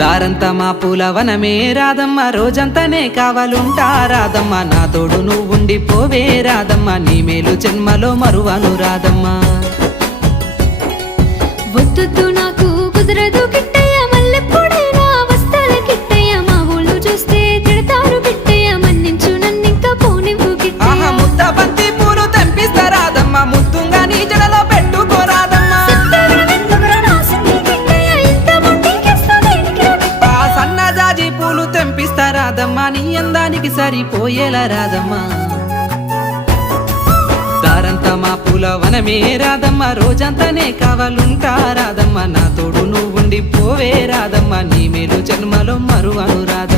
దారంతా మా పూలవనమే రాదమ్మ, రోజంతానే కావాలుంటా రాదమ్మ, నా తోడు నువ్వుండి పోవే రాదమ్మ, నీ మేలు జన్మలో మరువను రాదమ్మ. వద్దు నాకు కుదరదు కిట్టయ్య, మల్లెప్పుడైనా వస్తాల కిట్టయ్య, మా ఊళ్ళు చూస్తే తిడతారు కిట్టయ్య, మన్నించు నన్నింకా పోనివ్వు కిట్టయ్య. ముద్ద బంతి పూలు తెంపిస్తా రాదమ్మ, ముద్దుంగా నీ జడలో పెట్టుకోరాదమ్మ. సన్నజాజి పూలు తెంపిస్తా రాదమ్మ, నీ అందానికి సరిపోయేలా రాదమ్మ. దారంతా మా పూలవనమే రాదమ్మ, రోజంతానే కావాలుంటా రాదమ్మ, నా తోడు నువ్వుండి పోవే రాదమ్మ, నీ మేలు జన్మలో మరువను రాదమ్మ.